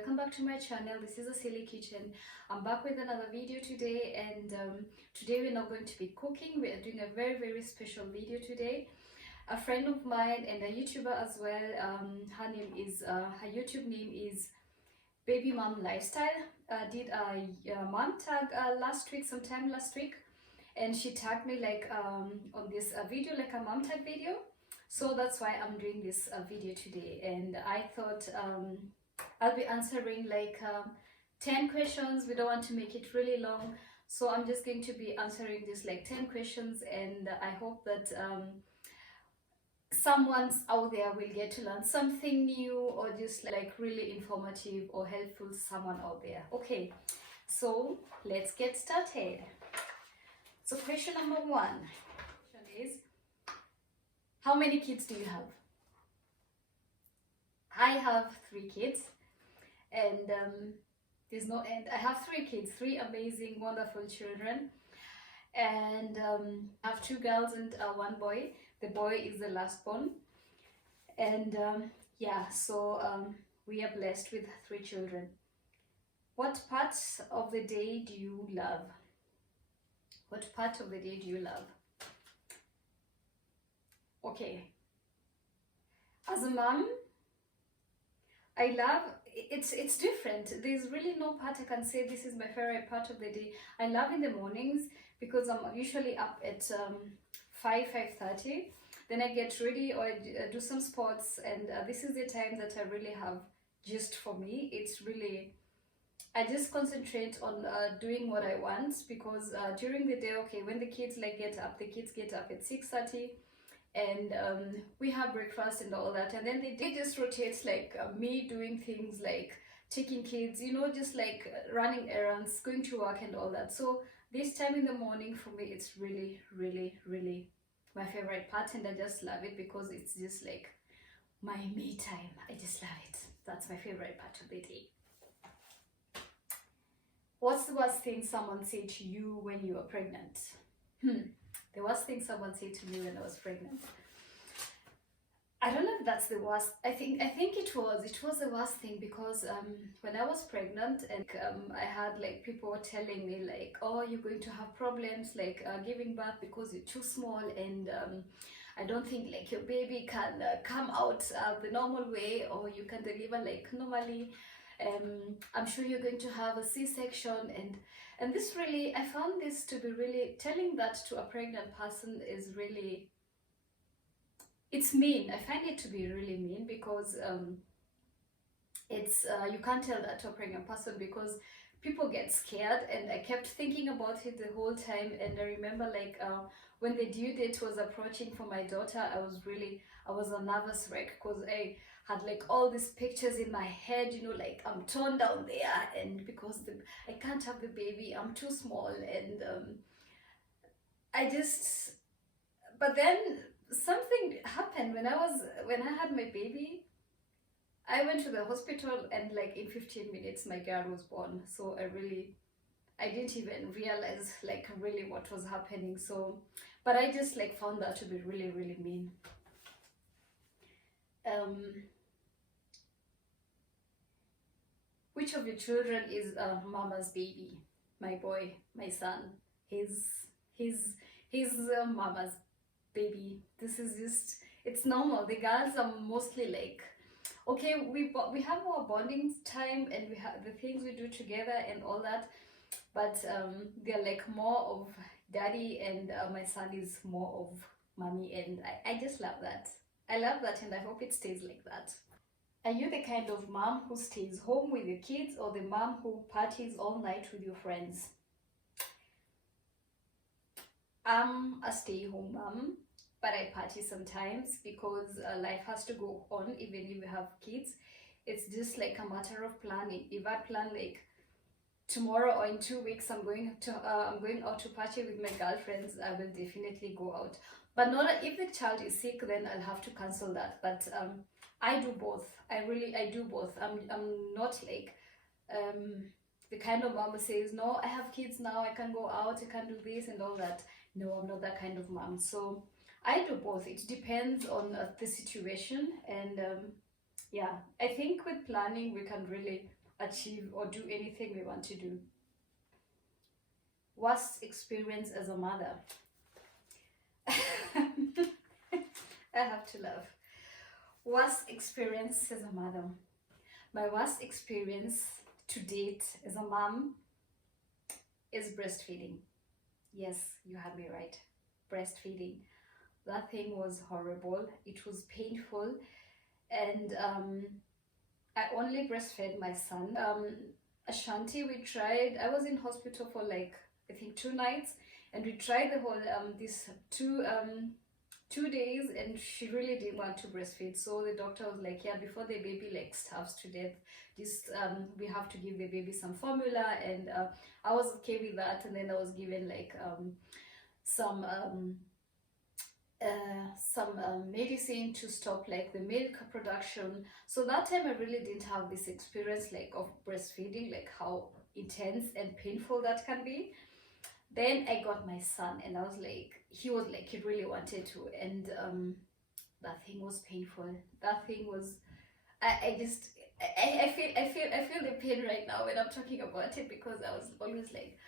welcome back to my channel. This is a silly kitchen. I'm back with another video today, and today we're not going to be cooking. We are doing a very special video today. A friend of mine and a YouTuber as well, her YouTube name is Babymom Lifestyle, did a mom tag sometime last week, and she tagged me like on this video, like a mom tag video. So that's why I'm doing this video today, and I thought I'll be answering like 10 questions. We don't want to make it really long, so I'm just going to be answering just like 10 questions, and I hope that someone out there will get to learn something new, or just like really informative or helpful to someone out there. Okay, so let's get started. So question number one is, how many kids do you have? I have 3 kids, and there's no end. I have 3 kids, 3 amazing, wonderful children, and I have 2 girls and 1 boy. The boy is the last born, and yeah, so we are blessed with 3 children. What part of the day do you love? What part of the day do you love? Okay, as a mom, I love it's different. There's really no part I can say this is my favorite part of the day. I love in the mornings because I'm usually up at 5:30. Then I get ready or I do some sports, and this is the time that I really have just for me. It's really, I just concentrate on doing what I want, because during the day, okay, when the kids get up at 6:30, and we have breakfast and all that, and then the day just rotates like me doing things like taking kids, you know, just like running errands, going to work and all that. So this time in the morning for me, it's really my favorite part, and I just love it because it's just like my me time. I just love it. That's my favorite part of the day. What's the worst thing someone said to you when you were pregnant? The worst thing someone said to me when I was pregnant. I don't know if that's the worst. I think it was the worst thing, because when I was pregnant, and I had like people telling me like, oh, you're going to have problems like giving birth because you're too small, and I don't think like your baby can come out the normal way, or you can deliver like normally. I'm sure you're going to have a C-section, and this really, I found this to be really, telling that to a pregnant person is really, it's mean. I find it to be really mean, because it's you can't tell that to a pregnant person, because people get scared, and I kept thinking about it the whole time. And I remember like when the due date was approaching for my daughter, I was a nervous wreck, because I had like all these pictures in my head, you know, like I'm torn down there, and because I can't have the baby, I'm too small, and but then something happened when I had my baby. I went to the hospital, and like in 15 minutes my girl was born. So I didn't even realize like really what was happening. So, but I just like found that to be really mean. Which of your children is mama's baby? My boy, my son. He's mama's baby. This is just, it's normal. The girls are mostly like, okay, we have our bonding time, and we have the things we do together and all that, but they're like more of daddy, and my son is more of mommy, and I just love that. I love that, and I hope it stays like that. Are you the kind of mom who stays home with your kids, or the mom who parties all night with your friends? I'm a stay-home mom, but I party sometimes, because life has to go on even if you have kids. It's just like a matter of planning. If I plan like tomorrow or in 2 weeks I'm going out to party with my girlfriends, I will definitely go out. But not if the child is sick, then I'll have to cancel that. But I do both. I do both. I'm not like the kind of mom who says, no, I have kids now, I can go out, I can do this and all that. No, I'm not that kind of mom. So I do both. It depends on the situation, and yeah, I think with planning we can really achieve or do anything we want to do. Worst experience as a mother. I have to laugh. Worst experience as a mother. My worst experience to date as a mom is breastfeeding. Yes, you had me right. Breastfeeding. That thing was horrible. It was painful, and I only breastfed my son. Ashanti, we tried. I was in hospital for like I think 2 nights, and we tried the whole these 2 days, and she really didn't want to breastfeed. So the doctor was like, yeah, before the baby like starves to death, this we have to give the baby some formula, and I was okay with that. And then I was given like some medicine to stop like the milk production. So that time I really didn't have this experience like of breastfeeding, like how intense and painful that can be. Then I got my son, and I was like, he was like, he really wanted to, and that thing was painful. That thing was, I just, I feel the pain right now when I'm talking about it, because I was always like,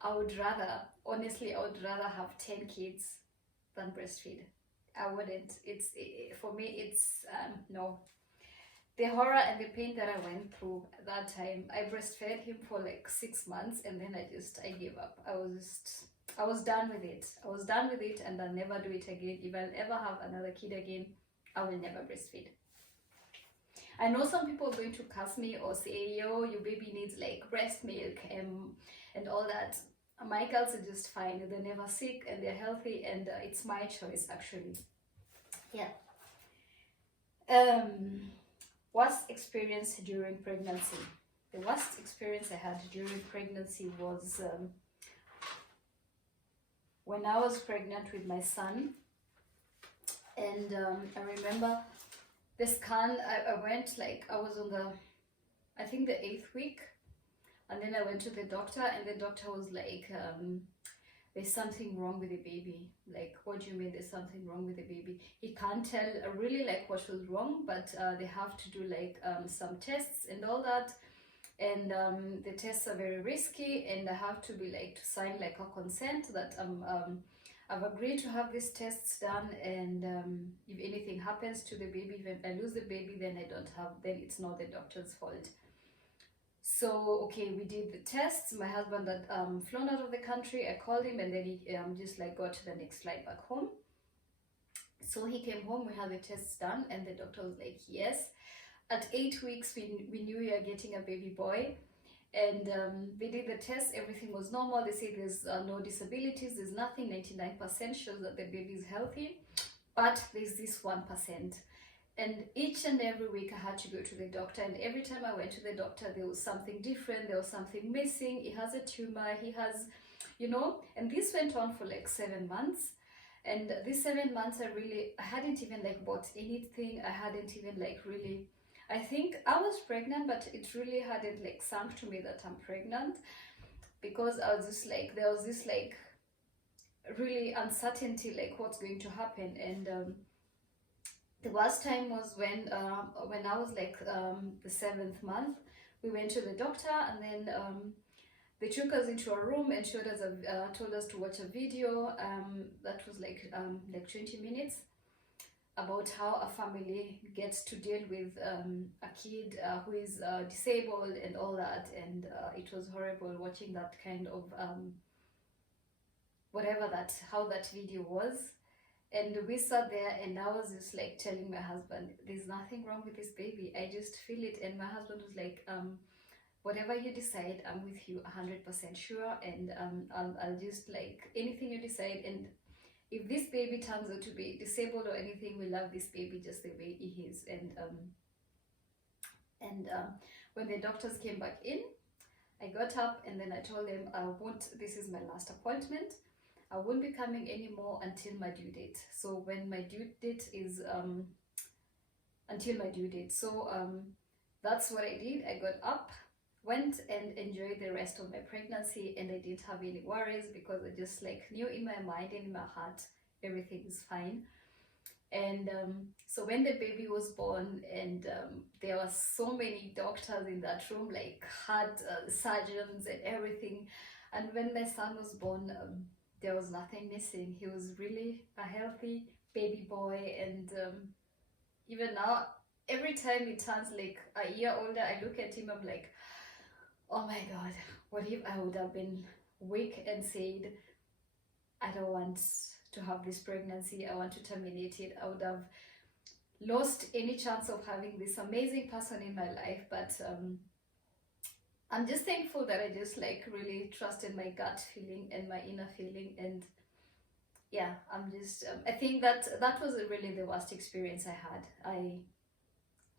I would rather, honestly, I would rather have 10 kids than breastfeed. I wouldn't. For me, it's no. The horror and the pain that I went through that time. I breastfed him for like 6 months, and then I gave up. I was done with it. I was done with it, and I'll never do it again. If I'll ever have another kid again, I will never breastfeed. I know some people are going to curse me or say, yo, your baby needs like breast milk and all that. My girls are just fine. They're never sick, and they're healthy, and it's my choice actually. Yeah. Worst experience during pregnancy. The worst experience I had during pregnancy was when I was pregnant with my son. And I remember the scan, I went like, I was on I think the 8th week. And then I went to the doctor, and the doctor was like, there's something wrong with the baby. Like, what do you mean there's something wrong with the baby? He can't tell really like what was wrong, but they have to do like some tests and all that. And the tests are very risky, and I have to be like to sign like a consent that I've agreed to have these tests done, and if anything happens to the baby, if I lose the baby, then then it's not the doctor's fault. So, okay, we did the tests. My husband had flown out of the country. I called him, and then he just like got to the next flight back home. So he came home, we had the tests done, and the doctor was like, yes. At 8 weeks, we knew we are getting a baby boy. And they did the test, everything was normal. They say there's no disabilities, there's nothing, 99% shows that the baby is healthy. But there's this 1%. And each and every week I had to go to the doctor, and every time I went to the doctor, there was something different, there was something missing. He has a tumor, he has, and this went on for like 7 months. And these 7 months I hadn't even like bought anything. I hadn't even like really, I think I was pregnant, but it really hadn't like sunk to me that I'm pregnant, because I was just like, there was this like really uncertainty, like what's going to happen. And the worst time was when I was like the 7th month. We went to the doctor, and then they took us into a room and showed us told us to watch a video that was like 20 minutes about how a family gets to deal with a kid who is disabled and all that. And it was horrible watching that kind of how that video was. And we sat there, and I was just like telling my husband, there's nothing wrong with this baby, I just feel it. And my husband was like, whatever you decide, I'm with you 100% sure, and I'll just like anything you decide. And if this baby turns out to be disabled or anything, we love this baby just the way he is. And when the doctors came back in, I got up, and then I told them, this is my last appointment. I won't be coming anymore until my due date. So when my due date is until my due date. So that's what I did. I got up, went and enjoyed the rest of my pregnancy, and I didn't have any worries, because I just like knew in my mind and in my heart everything is fine. And so when the baby was born, and there were so many doctors in that room, like heart surgeons and everything. And when my son was born, there was nothing missing. He was really a healthy baby boy. And even now, every time he turns like a year older, I look at him, I'm like, oh my God, what if I would have been weak and said, I don't want to have this pregnancy, I want to terminate it. I would have lost any chance of having this amazing person in my life. But I'm just thankful that I just like really trusted my gut feeling and my inner feeling. And yeah, I'm just I think that that was really the worst experience I had. I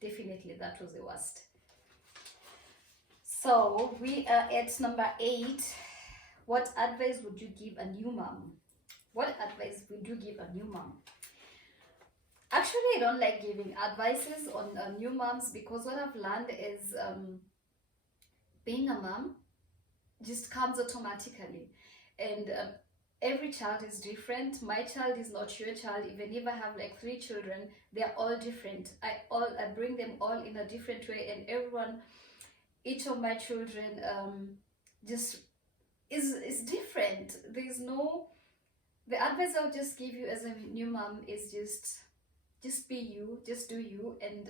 definitely, that was the worst. So we are at number 8. What advice would you give a new mom? What advice would you give a new mom? Actually, I don't like giving advices on new moms, because what I've learned is being a mom just comes automatically. And every child is different. My child is not your child. Even if I have like 3 children, they're all different. I bring them all in a different way, and everyone, each of my children just is different. There's no, the advice I'll just give you as a new mom is just be you, just do you, and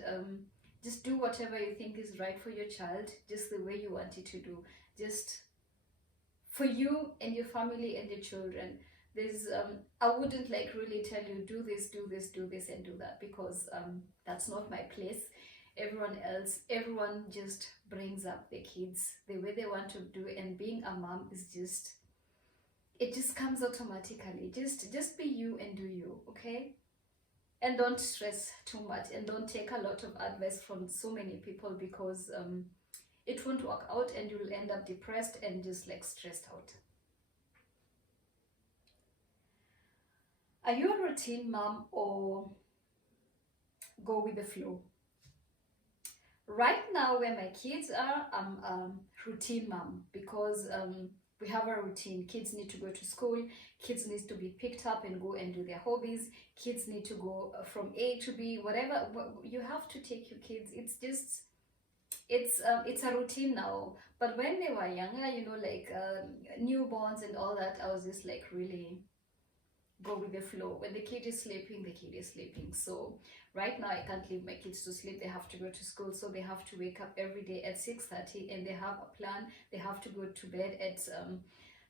just do whatever you think is right for your child, just the way you want it to do, just for you and your family and your children. There's I wouldn't like really tell you do this, do this, do this, and do that, because that's not my place. Everyone just brings up the kids the way they want to do, and being a mom is just, it just comes automatically. Just be you and do you, okay? And don't stress too much, and don't take a lot of advice from so many people, because it won't work out, and you'll end up depressed and just like stressed out. Are you a routine mom or go with the flow? Right now, where my kids are, I'm a routine mom, because we have a routine. Kids need to go to school, kids need to be picked up and go and do their hobbies, kids need to go from A to B, whatever. You have to take your kids. It's just, it's a routine now. But when they were younger, like newborns and all that, I was just like really go with the flow. When the kid is sleeping, the kid is sleeping. So right now I can't leave my kids to sleep. They have to go to school, so they have to wake up every day at 6:30, and they have a plan. They have to go to bed at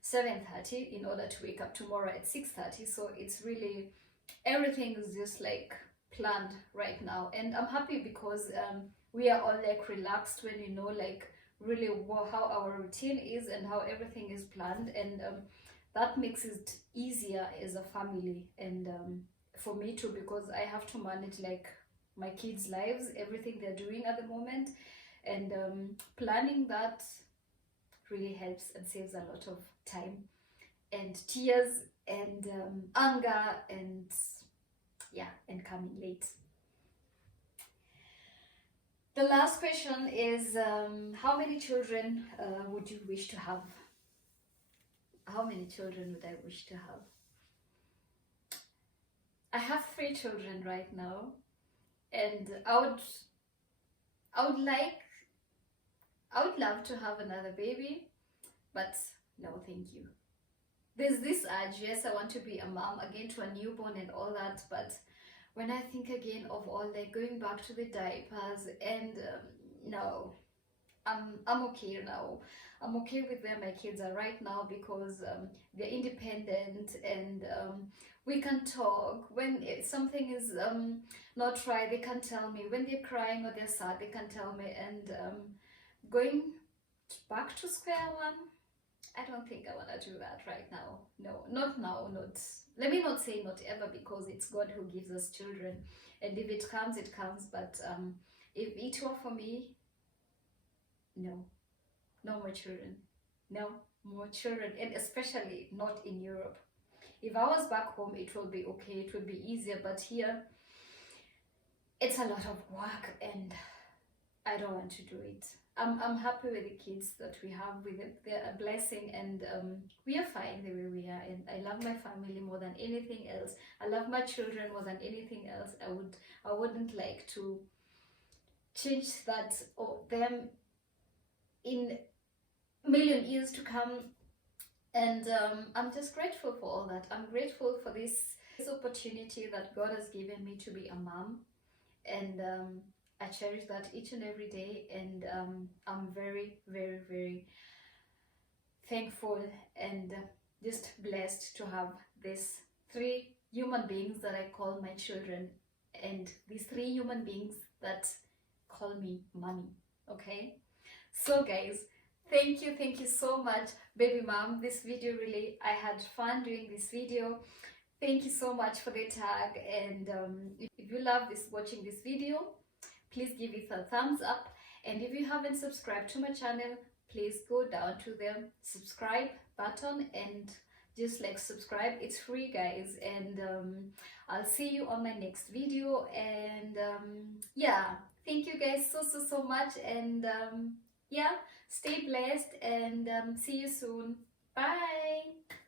7:30 in order to wake up tomorrow at 6:30. So it's really, everything is just like planned right now, and I'm happy, because we are all like relaxed when you know like really how our routine is and how everything is planned. And that makes it easier as a family, and for me too, because I have to manage like my kids' lives, everything they're doing at the moment. And planning that really helps and saves a lot of time and tears and anger and yeah, and coming late. The last question is, how many children would you wish to have? How many children would I wish to have? I have 3 children right now, and I would love to have another baby, but no, thank you. There's this urge, yes, I want to be a mom again to a newborn and all that, but when I think again of all like going back to the diapers and no, I'm okay now. I'm okay with where my kids are right now, because they're independent, and we can talk. When something is not right, they can tell me. When they're crying or they're sad, they can tell me. And going back to square one, I don't think I want to do that right now. No, not now. Not, let me not say not ever, because it's God who gives us children, and if it comes, it comes. But if it were for me, no, no more children. No more children, and especially not in Europe. If I was back home, it will be okay, it will be easier, but here it's a lot of work, and I don't want to do it. I'm happy with the kids that we have. With it, they're a blessing, and we are fine the way we are. And I love my family more than anything else. I love my children more than anything else. I wouldn't like to change that or them in million years to come. And I'm just grateful for all that. I'm grateful for this opportunity that God has given me to be a mom, and I cherish that each and every day. And I'm very, very, very thankful and just blessed to have these three human beings that I call my children, and these three human beings that call me mommy. Okay, so guys, thank you so much, baby mom. This video really, I had fun doing this video. Thank you so much for the tag, and if you love this watching this video, please give it a thumbs up. And if you haven't subscribed to my channel, please go down to the subscribe button and just like subscribe. It's free, guys. And I'll see you on my next video. And yeah, thank you guys so much. And yeah, stay blessed, and see you soon. Bye.